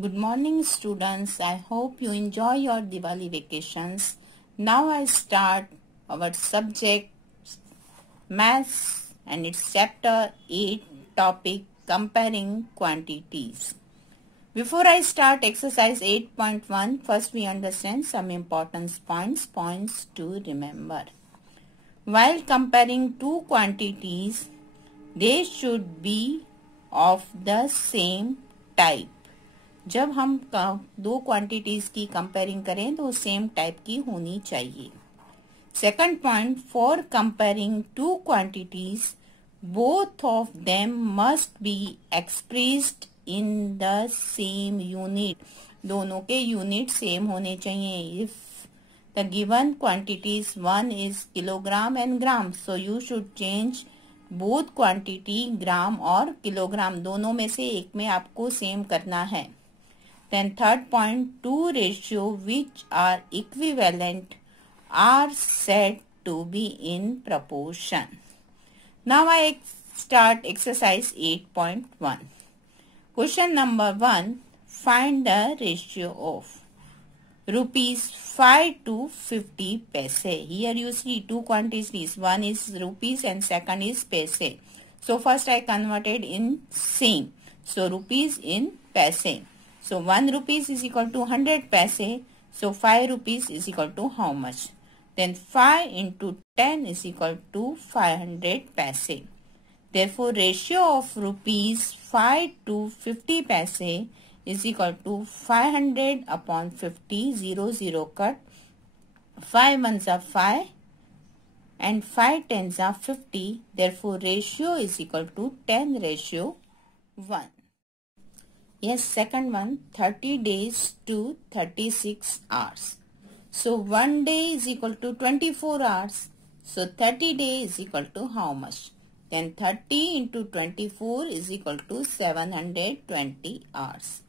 Good morning students. I hope you enjoy your Diwali vacations. Now I start our subject Maths and its chapter 8 topic Comparing Quantities. Before I start exercise 8.1, first we understand some important points to remember. While comparing two quantities, they should be of the same type. जब हम दो quantities की comparing करें तो same type की होनी चाहिए. Second point, for comparing two quantities both of them must be expressed in the same unit. दोनों के यूनिट सेम होने चाहिए. If the given quantities one is kilogram and gram, so you should change both quantity gram और kilogram, दोनों में से एक में आपको सेम करना है. Then third point, two ratios which are equivalent are said to be in proportion. Now I start exercise 8.1. Question number 1. Find the ratio of rupees 5 to 50 paise. Here you see two quantities. One is rupees and second is paise. So first I converted in same. So rupees in paise. So 1 rupees is equal to 100 paise. So 5 rupees is equal to how much? Then 5 into 10 is equal to 500 paise. Therefore ratio of rupees 5 to 50 paise is equal to 500 upon 50. 0 0 cut. 5 ones are 5 and 5 tens are 50. Therefore ratio is equal to 10 ratio 1. Yes, second one, 30 days to 36 hours. So 1 day is equal to 24 hours. So 30 days is equal to how much? Then 30 into 24 is equal to 720 hours.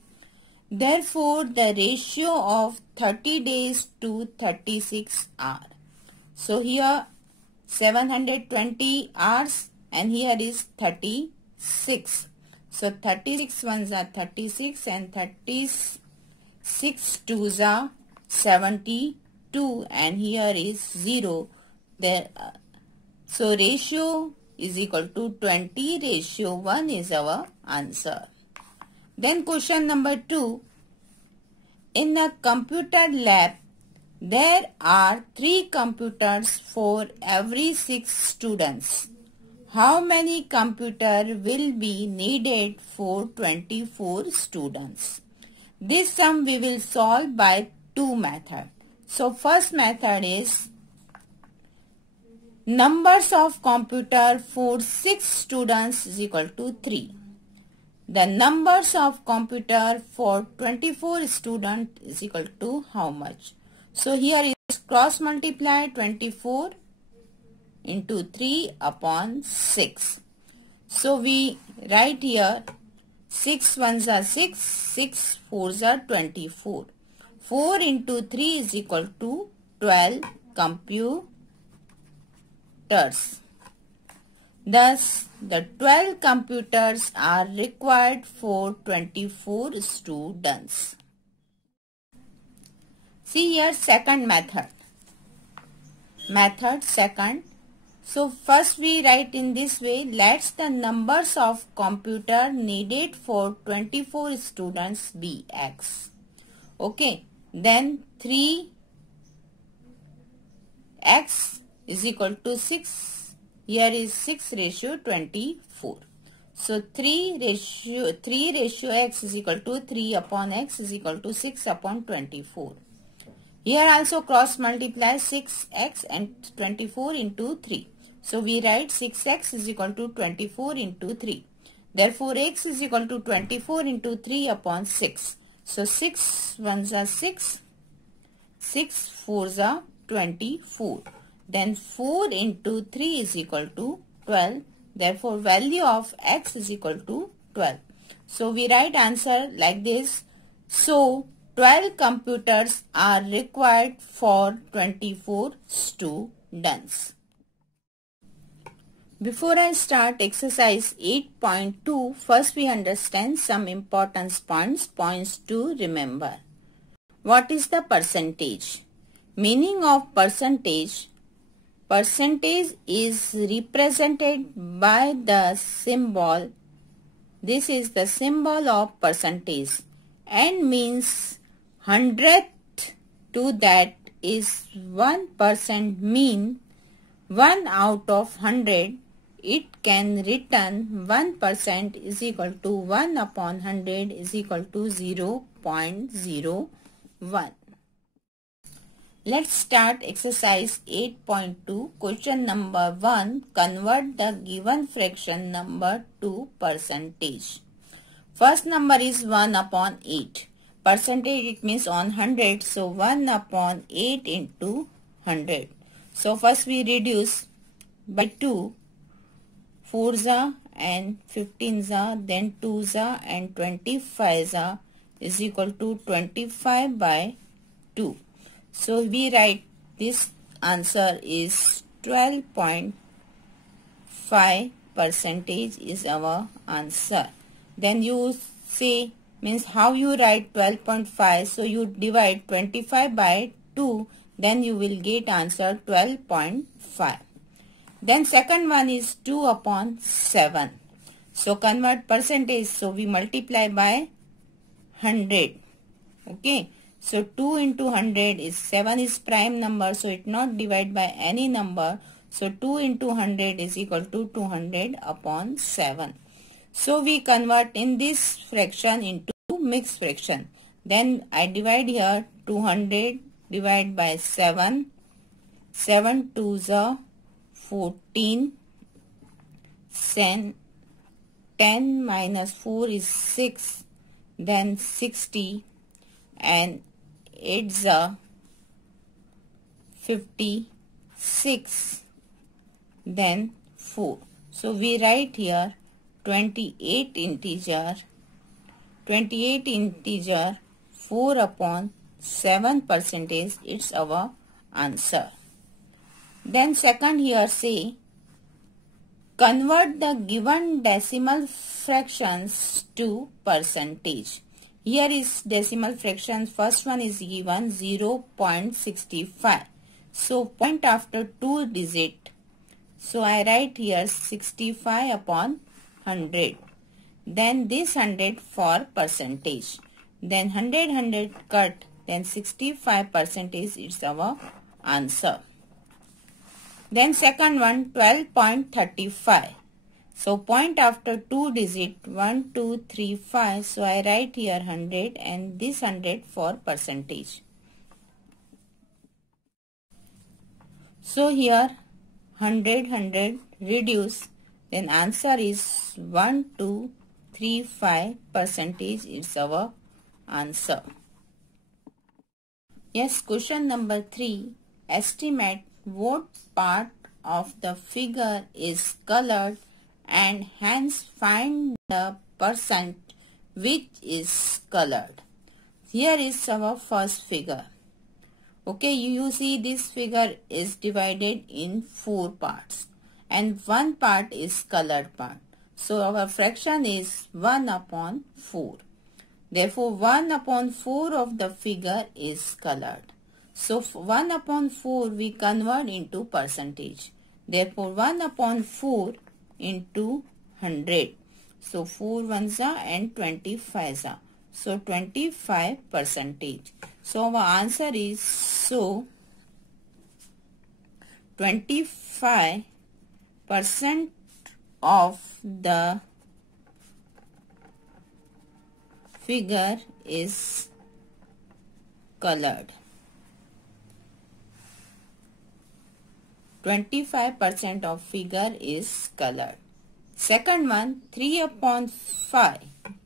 Therefore, the ratio of 30 days to 36 hours. So here 720 hours and here is 36. So 36 ones are 36 and 36 twos are 72 and here is 0. There, so ratio is equal to 20. Ratio 1 is our answer. Then question number 2. In a computer lab, there are 3 computers for every 6 students. How many computers will be needed for 24 students? This sum we will solve by 2 methods. So first method is numbers of computers for 6 students is equal to 3. The numbers of computers for 24 students is equal to how much? So here is cross multiply 24 into 3 upon 6. So we write here 6 ones are 6, 6 fours are 24. 4 into 3 is equal to 12 computers. Thus, the 12 computers are required for 24 students. See here second method. Method second. So first we write in this way, let the numbers of computer needed for 24 students be x. Okay, then 3x is equal to 6. Here is 6 ratio 24. So 3 ratio x is equal to 3 upon x is equal to 6 upon 24. Here also cross multiply 6x and 24 into 3. So we write 6x is equal to 24 into 3. Therefore x is equal to 24 into 3 upon 6. So 6 ones are 6. 6 fours are 24. Then 4 into 3 is equal to 12. Therefore value of x is equal to 12. So we write answer like this. So 12 computers are required for 24 students. Before I start exercise 8.2, first we understand some important points to remember. What is the percentage? Meaning of percentage. Percentage is represented by the symbol. This is the symbol of percentage and means 100th to that is 1% mean 1 out of 100. It can return 1% is equal to 1 upon 100 is equal to 0.01. Let's start exercise 8.2. Question number 1. Convert the given fraction number to percentage. First number is 1 upon 8. Percentage it means on 100. So 1 upon 8 into 100. So first we reduce by 2. 4s and 15s, then 2s and 25s is equal to 25 by 2. So we write this answer is 12.5 percentage is our answer. Then you say means how you write 12.5. So you divide 25 by 2. Then you will get answer 12.5. Then second one is 2 upon 7. So convert percentage. So we multiply by 100. Okay. So 2 into 100 is 7 is prime number. So it not divide by any number. So 2 into 100 is equal to 200 upon 7. So we convert in this fraction into mixed fraction. Then I divide here 200 divide by 7. 7 2s are 14. 10 minus 4 is 6. Then 60. And 8s are 56. Then 4. So we write here 28 integer 4 upon 7 percentage. It's our answer. Then second here say convert the given decimal fractions to percentage. Here is decimal fractions. First one is given 0.65. So point after 2 digit. So I write here 65 upon 100. Then this 100 for percentage. Then 100 cut. Then 65 percentage is our answer. Then second one 12.35. So point after 2 digit 1, 2, 3, 5. So I write here 100 and this 100 for percentage. So here 100 reduce. Then answer is 1235 percentage is our answer. Yes, question number 3. Estimate what part of the figure is colored and hence find the percent which is colored. Here is our first figure. Okay, you see this figure is divided in 4 parts and one part is colored part. So our fraction is 1 upon 4. Therefore 1 upon 4 of the figure is colored. So 1 upon 4 we convert into percentage. Therefore 1 upon 4 into 100. So 4 ones are and 25 are. So 25 percentage. So our answer is 25% of the figure is colored. 25% of figure is colored. Second one, 3 upon 5.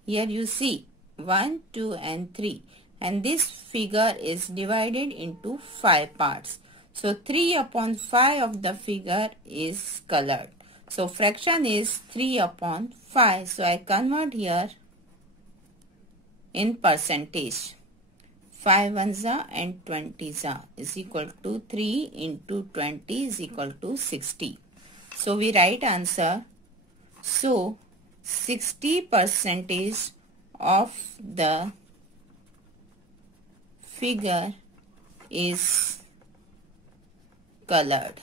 Here you see 1, 2 and 3. And this figure is divided into 5 parts. So 3 upon 5 of the figure is colored. So fraction is 3 upon 5. So I convert here in percentage. 5 ones are and 20s are is equal to 3 into 20 is equal to 60. So we write answer. So 60% of the figure is colored.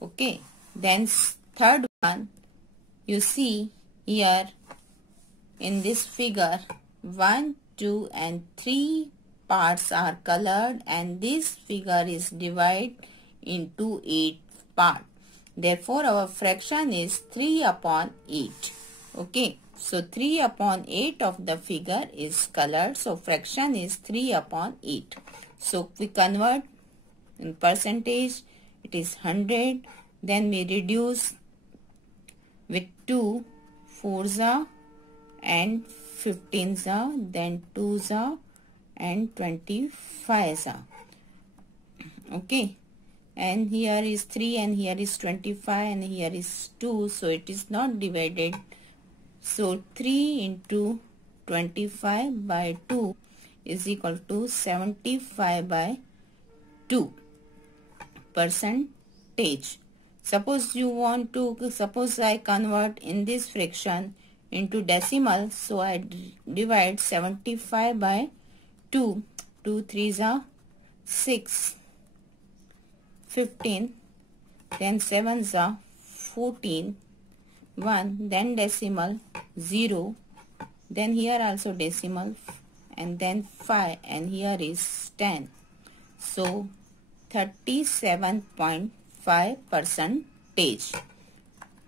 Okay. Then third one, you see here in this figure 1, 2 and 3 parts are colored, and this figure is divided into 8 parts. Therefore, our fraction is 3 upon 8. Okay. So 3 upon 8 of the figure is colored. So fraction is 3 upon 8. So we convert in percentage. It is 100. Then we reduce with 2, 4s and 15s, then 2s and 25s. Okay. And here is 3 and here is 25 and here is 2. So it is not divided. So 3 into 25 by 2 is equal to 75 by 2 percentage. Suppose I convert in this fraction into decimal. So I divide 75 by 2. 2 3s are 6. 15, then 7s are 14, 1, then decimal 0, then here also decimal, and then 5, and here is 10. So 37.5%.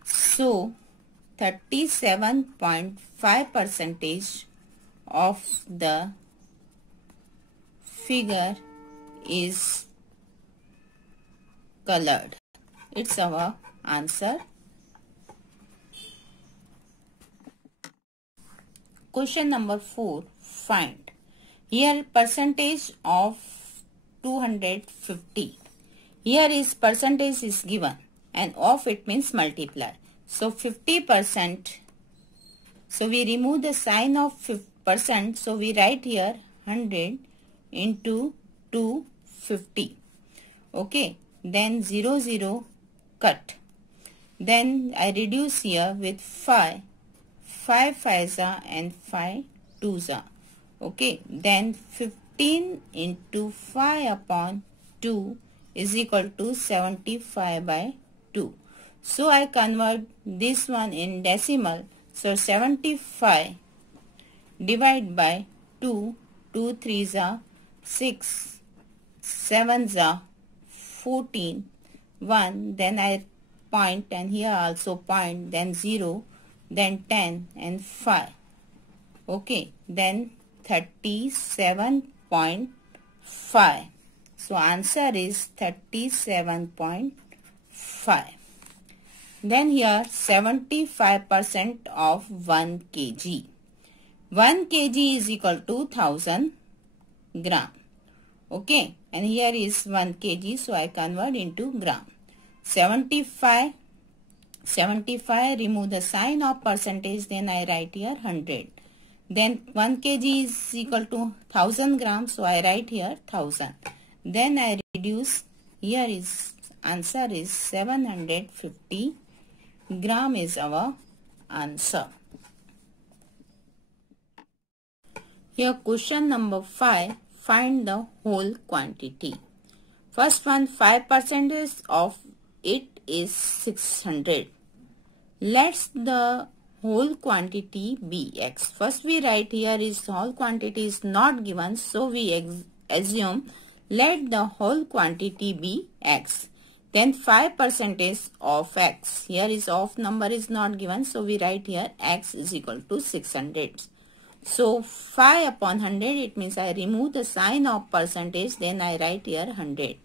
So 37.5% of the figure is colored. It's our answer. Question number 4. Find. Here percentage of 250. Here is percentage is given and of it means multiply. So 50%. So we remove the sign of percent. So we write here 100 into 250. Okay. Then 0 0 cut. Then I reduce here with 5. 5 5s and 5 2s. Okay. Then 15 into 5 upon 2 is equal to 75 by 2. So I convert this one in decimal. So 75 divided by 2. 2 3s are 6. 7s are 14, 1, then I point and here also point, then 0, then 10 and 5. Okay, then 37.5. So answer is 37.5. Then here 75% of 1 kg. 1 kg is equal to 1000 gram. Okay, and here is 1 kg, so I convert into gram. 75, remove the sign of percentage, then I write here 100. Then 1 kg is equal to 1000 grams, so I write here 1000. Then I reduce, here is answer is 750 gram is our answer. Here question number 5. Find the whole quantity. First one, 5% of it is 600. Let the whole quantity be x. First we write here is whole quantity is not given. So we assume let the whole quantity be x. Then 5% of x. Here is of number is not given. So we write here x is equal to 600. So 5 upon 100, it means I remove the sign of percentage, then I write here 100.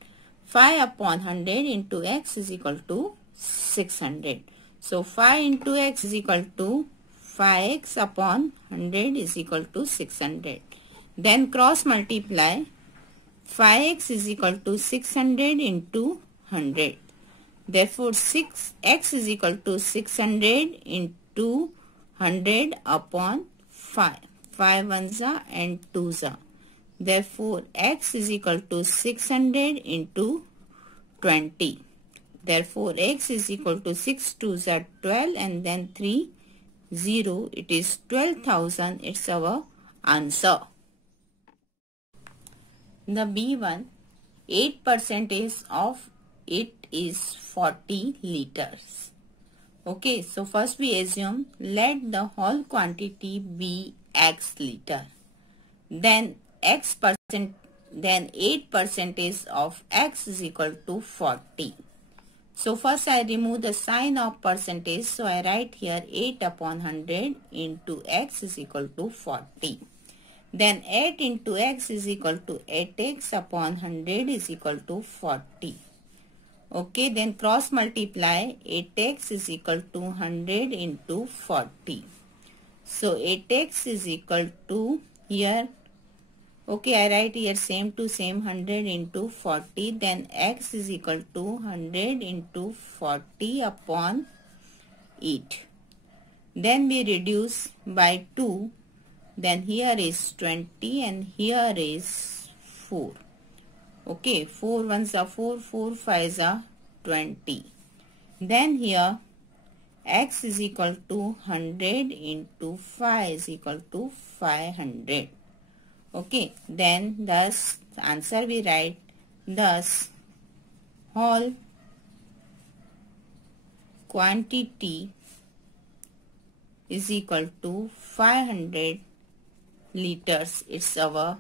5 upon 100 into x is equal to 600. So 5 into x is equal to 5x upon 100 is equal to 600. Then cross multiply. 5x is equal to 600 into 100. Therefore 6x is equal to 600 into 100 upon 5. 5 ones and 2s. Therefore x is equal to 600 into 20. Therefore, x is equal to 6 2s are 12 and then 3 0. It is 12,000. It's our answer. The B1, 8% of it is 40 liters. Okay, so first we assume let the whole quantity be x liter. Then 8% of x is equal to 40. So first I remove the sign of percentage. So I write here 8 upon 100 into x is equal to 40. Then 8 into x is equal to 8x upon 100 is equal to 40. Okay, then cross multiply. 8x is equal to 100 into 40. So 8x is equal to here. Okay, I write here same to same 100 into 40. Then x is equal to 100 into 40 upon 8. Then we reduce by 2. Then here is 20 and here is 4. Okay, 4 ones are 4, 4 5s are 20. Then here x is equal to 100 into 5 is equal to 500. Okay, then thus answer we write thus whole quantity is equal to 500 liters. It's our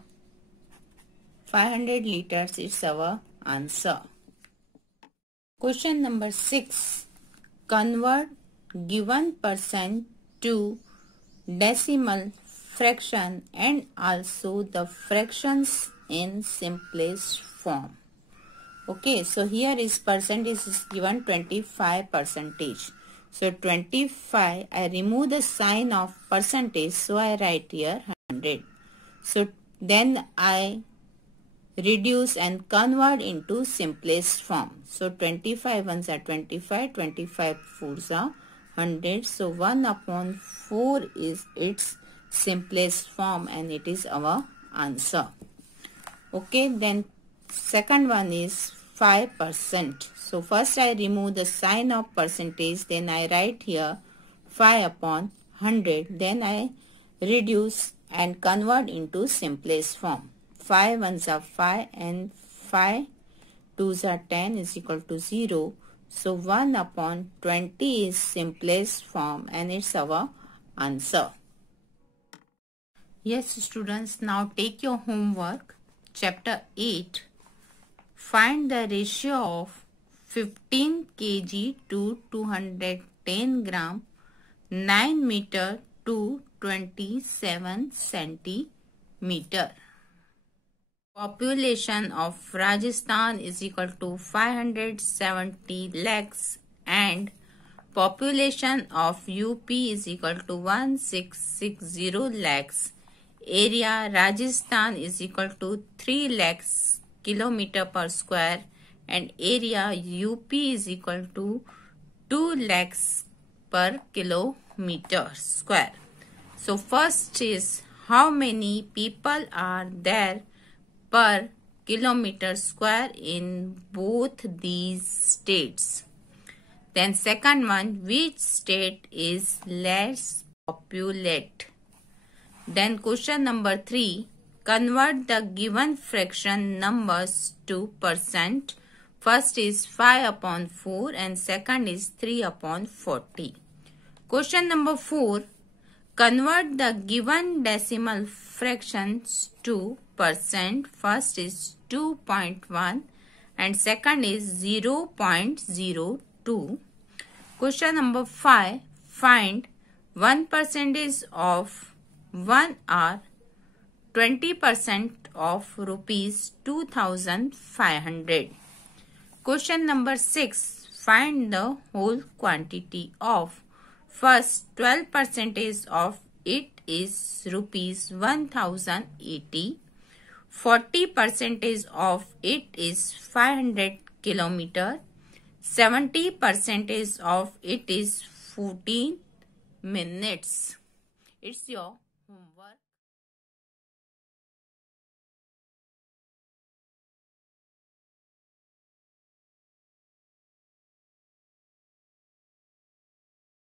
500 liters. It's our answer. Question number 6. Convert given percent to decimal fraction and also the fractions in simplest form. Okay, so here is percentage is given 25%. So 25, I remove the sign of percentage, so I write here 100. So then I reduce and convert into simplest form. So 25 ones are 25, 25 fours are 100. So 1 upon 4 is its simplest form and it is our answer. Okay, then second one is 5%. So first I remove the sign of percentage, then I write here 5 upon 100. Then I reduce and convert into simplest form. 5 ones are 5 and 5 2s are 10 is equal to 0. So 1 upon 20 is simplest form and it's our answer. Yes students, now take your homework. Chapter 8. Find the ratio of 15 kg to 210 gram, 9 meter to 27 centimeter. Population of Rajasthan is equal to 570 lakhs and population of UP is equal to 1660 lakhs. Area Rajasthan is equal to 3 lakhs kilometer per square and area UP is equal to 2 lakhs per kilometer square. So first is how many people are there per kilometer square in both these states. Then second one, which state is less populate? Then question number 3, convert the given fraction numbers to percent. First is 5 upon 4 and second is 3 upon 40. Question number 4, convert the given decimal fractions to percent. First is 2.1 and second is 0.02. Question number 5, find 1% of 1 hour, 20% of rupees 2,500. Question number 6, find the whole quantity of first 12% of it is rupees 1,080. 40% of it is 500 kilometer. 70% of it is 14 minutes. It's your homework.